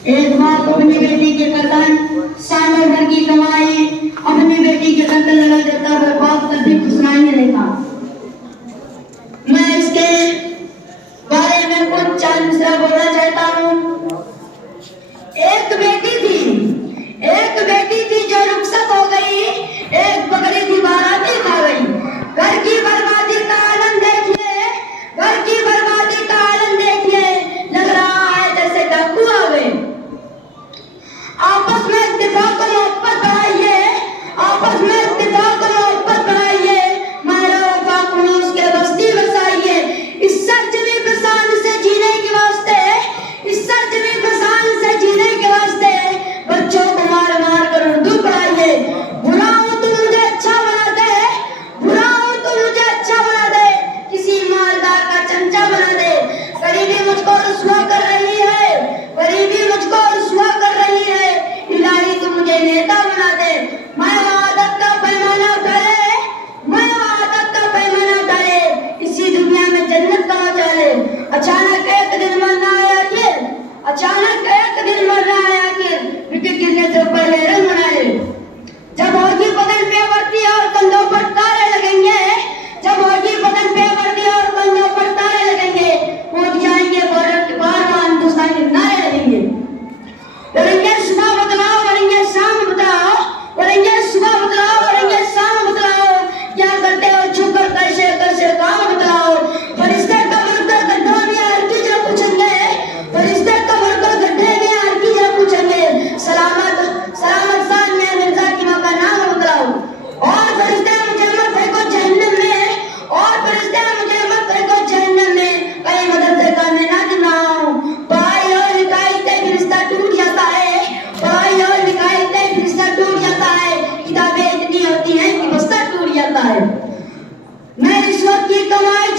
एक बाप अपनी बेटी के कतन सालों भर की कमाई अपनी बेटी के कतन लगा देता है, बाप कभी खुश नहीं रहता। मैं इसके बारे में कुछ चार मिसरा बोलना चाहता हूँ। एक बेटी थी जो रुखसत हो गई, एक बकरी थी बाराती खा गई। घर की बर्बादी का आनंद देखिए, घर की बर्बादी का आनंद देखिए, लग रहा है जैसे डाकू आ गए। आपस में इत्तेफाक और मोहब्बत बढ़ाइए, आपस में इत्तेफाक और मोहब्बत बढ़ाइए, मायरा वफा खुलूस के बस्ती बसाइए। इस सरजमी पे शान से जीने के वास्ते, इस सरजमी पे शान से जीने के वास्ते बच्चों को मार मार कर उर्दू पढ़ाइए। बुरा हूं तो मुझे अच्छा बना दे, बुरा हूं तो मुझे अच्छा बना दे, किसी मालदार का चमचा बना दे। गरीबी मुझको रुसवा कर रही है, गरीबी मुझको रुसवा कर रही है, इलाही तू मुझे नेता बना दे। मैं वहादत का पैमाना उठा ले, मैं वहादत का पैमाना उठा ले, इसी दुनिया में जन्नत का मचा ले। अचानक एक दिन मरना आया कि, अचानक एक दिन मरना आया कि विकेट गिरने से पहले रन बना ले। जब होगी बदन पे वर्दी और कंधों पर तारे लगेंगे, जब होगी बदन पे वर्दी और कंधों पर तारे लगेंगे, पहुंच जाएंगे बॉर्डर के पार, वहां हिंदुस्तान के नारे लगेंगे। बोलेंगे सुबह बदलाओ, बोलेंगे शाम बदलाओ, बोलेंगे सुबह बदलाओ, बोलेंगे शाम बदलाओ, क्या करते हो छुप कर कैसे कैसे काम बदलाओ। फरिश्ते कब्र कर गड्ढों में हर की जरा पूछेंगे, फरिश्ते कब्र कर गड्ढे में हर की जरा पूछेंगे, सलामत सलामत सान में मिर्जा की मां का नाम बदलाओ। और फरिश्ते मुझे मत फेंको जहन्नम में, और फरिश्ते मुझे मत फेंको जहन्नम में, कहीं मदद करने ना दिलाओ। पढ़ाई और लिखाई से रिश्ता टूट जाता है, पढ़ाई और लिखाई से रिश्ता टूट जाता है, किताबें इतनी होती हैं कि बस्ता टूट जाता है। मैं रिश्वत की कमाई